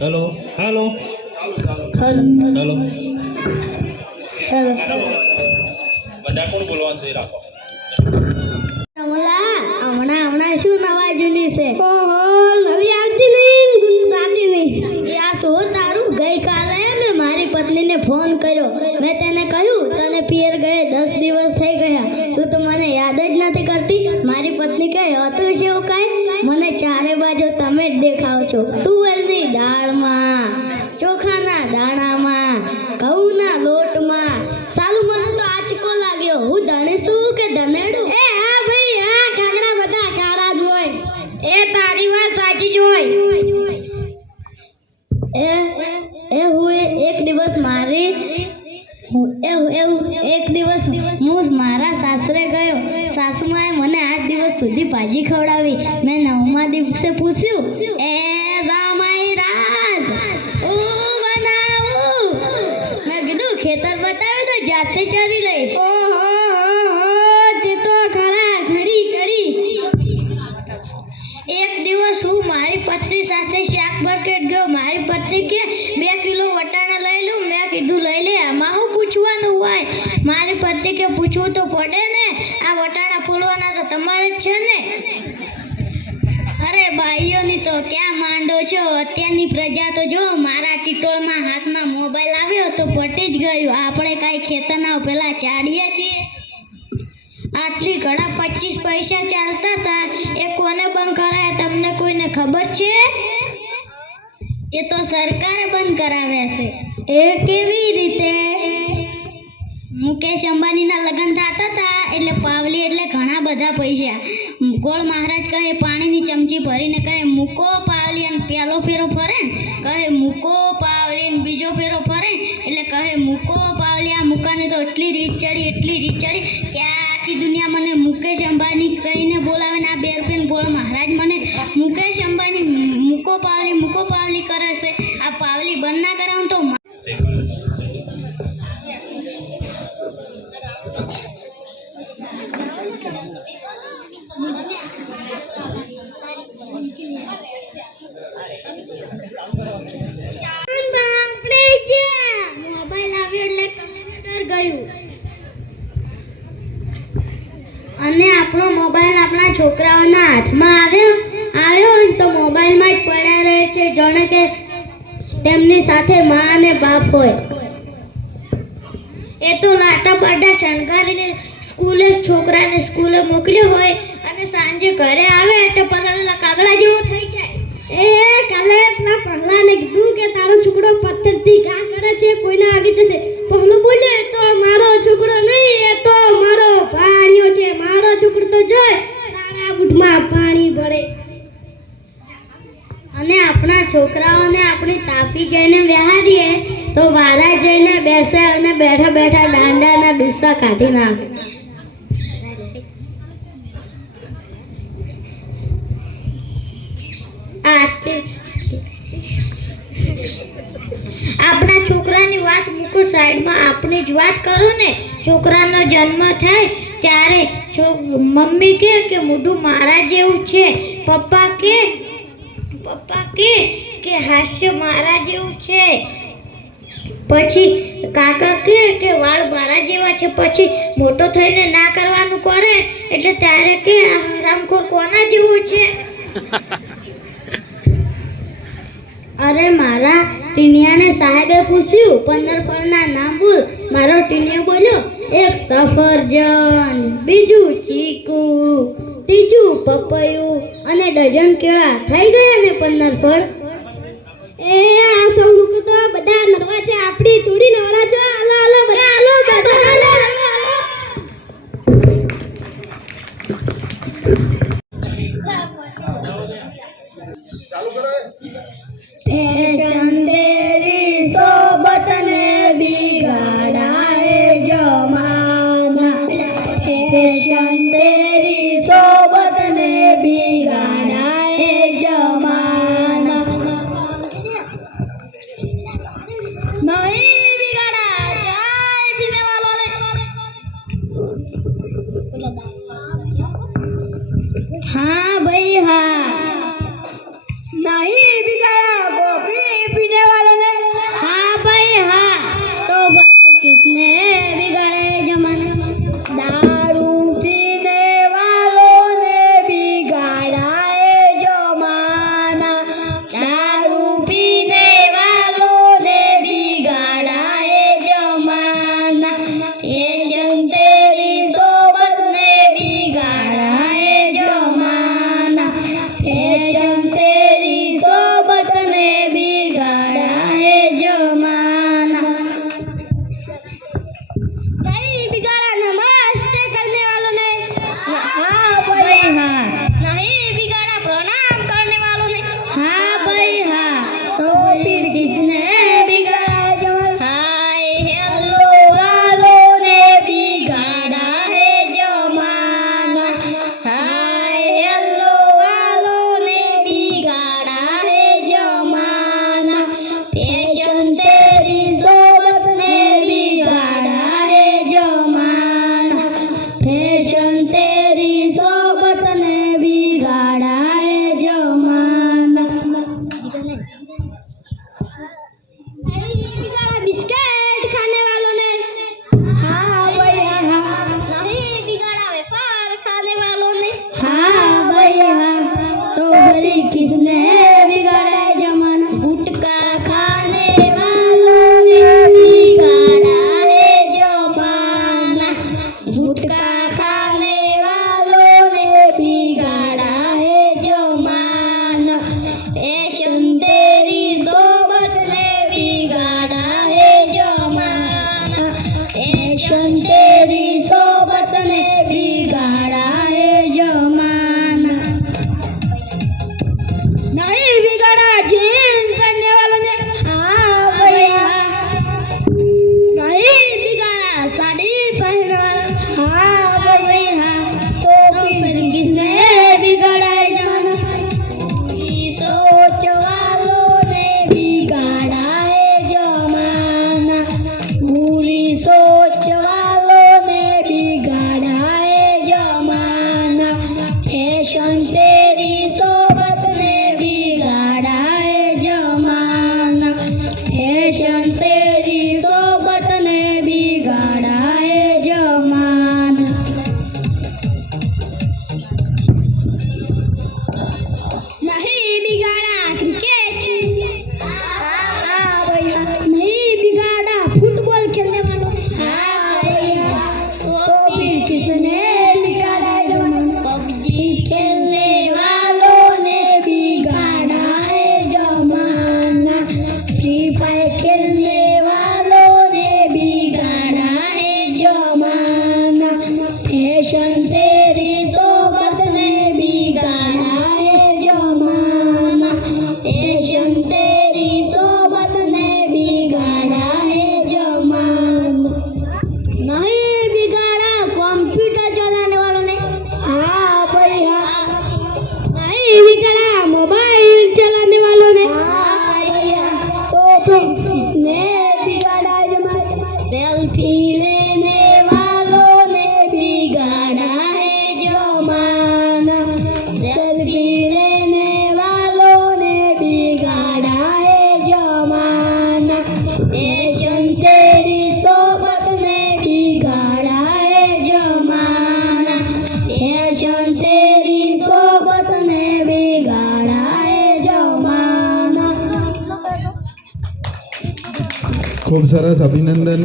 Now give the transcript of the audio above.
Hello hello hello બધા કોણ બોલવાનું છે રાખો હમણાં શું નવા જૂની છે ઓહો નવી આવતી નહીં ગુજરાતી નહીં યા શું તારું ગઈકાલે મેં મારી પત્નીને ફોન કર્યો મેં તેને કહ્યું તને પિયર ગયે 10 દિવસ થઈ ગયા તું તો મને યાદ જ નથી કરતી મારી પત્ની કહે હતું છે એવું કાંઈ મને ચારે બાજુ તમે જ દેખાવ છો તુવેરની દાળમાં ચોખાના દાણામાં ઘઉંના લોટમાં સાલું મને તો આંચકો લાગ્યો હું ધણીશું કે ધનેડું એ હા ભાઈ હા કાગડા બધા કાળા જ હોય એ તારી વાત સાચી જ હોય હું એક દિવસ હું મારા સાસરે ગયો સાસુમાએ મને 8 દિવસ સુધી ભાજી ખવડાવી મેં 9મા દિવસે પૂછ્યું એ જામાઈ રાજ બનાવું મેં કીધું ખેતર બતાવ્યું તો જાતે ચરી લઈશ તે તો ઘડી કરી એક દિવસ હું મારી પત્ની સાથે શાક માર્કેટ ગયો મારી પત્ની કે 2 કિલો વટાણા લઈ લઉં મેં કીધું લઈ લે આમાં શું પૂછવાનું હોય મારી પત્ની કે પૂછવું તો પડે ને આ વટાણા ફોલવાના તો તમારે જ છે ને અરે ભાઈઓની તો ક્યાં માંડો છો અત્યારની પ્રજા તો જો મારા ટીટોળમાં હાથમાં મોબાઈલ આવ્યો તો પટી જ ગયું આપણે કાંઈ ખેતરના પેલા ચાડીએ છીએ આટલી ઘણા 25 પૈસા ચાલતા હતા એ કોને બંધ કરાયા તમને કોઈને ખબર છે એ તો સરકારે બંધ કરાવ્યા છે એ કેવી રીતે મુકેશ અંબાણીના લગ્ન થતા હતા એટલે પાવલી એટલે ઘણા બધા પૈસા ગોળ મહારાજ કહે પાણીની ચમચી ભરીને કહે મૂકો પાવલી અને પહેલો ફેરો ફરે કહે મૂકો પાવલી અને બીજો ફેરો ફરે એટલે કહે મૂકો પાવલી આ મુકાને તો એટલી રીત ચડી કે આખી દુનિયા મને મુકેશ અંબાણી કહીને બોલાવે ને આ 2 રૂપિયાનો ગોળ મહારાજ મને મુકેશ અંબાણી મૂકો પાવલી કરે છે આ પાવલી બંધ ના કરાવું તો મોબાઈલ આવ્યો એટલે કમ્પ્યુટર ગયું અને આપણો મોબાઈલ આપણા છોકરાઓના હાથમાં આવ્યો તો મોબાઈલમાં જ પડ્યા રહે છે જાણે કે તેમની સાથે મા અને બાપ હોય એ તો લાટા બાટા શણગારીને છોકરાને સ્કૂલે મોકલ્યો હોય અને સાંજે ઘરે આવે એટલે પલળેલા કાગડા જેવો થઈ જાય એ કાલે પેલા પહેલાને કીધું કે તારો છોકરો પથ્થરથી ઘા કરે છે કોઈના આગળ જશે પહેલો બોલે તો મારો છોકરો નહીં એ તો મારો ભાણિયો છે મારો છોકરો તો જોય તારા બૂટમાં પાણી ભરે અને આપણા છોકરાઓને આપણે તાપી જઈને બેહાડીએ તો વારા જઈને બેસે અને બેઠા બેઠા દાંડાના ડુસ્સા કાઢી નાખે આપણા છોકરાની વાત મૂકો સાઈડમાં આપણી જ વાત કરો ને છોકરાનો જન્મ થાય ત્યારે મમ્મી કે મોઢું મારા જેવું છે પપ્પા કે હાસ્ય મારા જેવું છે પછી કાકા કે વાળ મારા જેવા છે પછી મોટો થઈને ના કરવાનું કરે એટલે ત્યારે કે હરામખોર કોના જેવું છે અરે મારા ટીનિયાને સાહેબે પૂછ્યું 15 ફળના નામ બોલ મારો ટીનિયો બોલ્યો એક સફરજન બીજું ચીકુ ત્રીજું પપૈયું અને ડઝન કેળા થઈ ગયા ને 15 ફળ એ આ સૌ લોકો તો બધા નરવા છે આપણી થોડી નવરા છો હાલો બધા ચાલુ કરો સંદેરી સોબત ને બિગાડાએ જમાના સંદેરી સોબત ને બિગાડાએ જમાના નહીં બિગાડા ચાય પીને વાલો રે હા ભાઈ હા नहीं बिगाड़ा फैशन तेरी सोबत ने बिगाड़ा है जमाना फैशन तेरी सोबत ने बिगाड़ा है जमाना नहीं बिगाड़ा जींस पहनने वालों ने हाँ भैया नहीं बिगाड़ा साड़ी पहनने वाला हाँ भैया तो फिर किसने बिगाड़ा है जमाना बुरी सोच वालों ने बिगाड़ा है जमाना बुरी सोच वालों ने बिगाड़ा है जमाना फैशन तेरी सोबत ने बिगाड़ा है जमाना फैशन तेरी सोबत ने बिगाड़ा है जमाना नहीं बिगाड़ा क्रिकेट हाँ भैया नहीं बिगाड़ा फुटबॉल खेलने वालों हाँ भैया तो फिर किसने बिगाड़ा है जमाना पबजी खेलने वालों ने बिगाड़ा है जमाना फ्री फायर खेलने वालों ने बिगाड़ा है जमाना फैशन तेरी सोबत ने बिगाड़ा है जमाना फैशन तेरी सोबत ने बिगाड़ा है जमाना नहीं बिगाड़ा कंप्यूटर चलाने वालों ने हाँ भैया नहीं बिगाड़ा मोबाइल चलाने वालों ने हाँ भैया तो फिर किसने बिगाड़ा है जमाना सेल्फी लेने वालों ने बिगाड़ा है जमाना सेल्फी लेने वालों ने बिगाड़ा है जमाना फैशन तेरी सोबत ने बिगाड़ा है जमाना फैशन तेरी सोबत ने बिगाड़ा है जमाना खूब सरस अभिनंदन।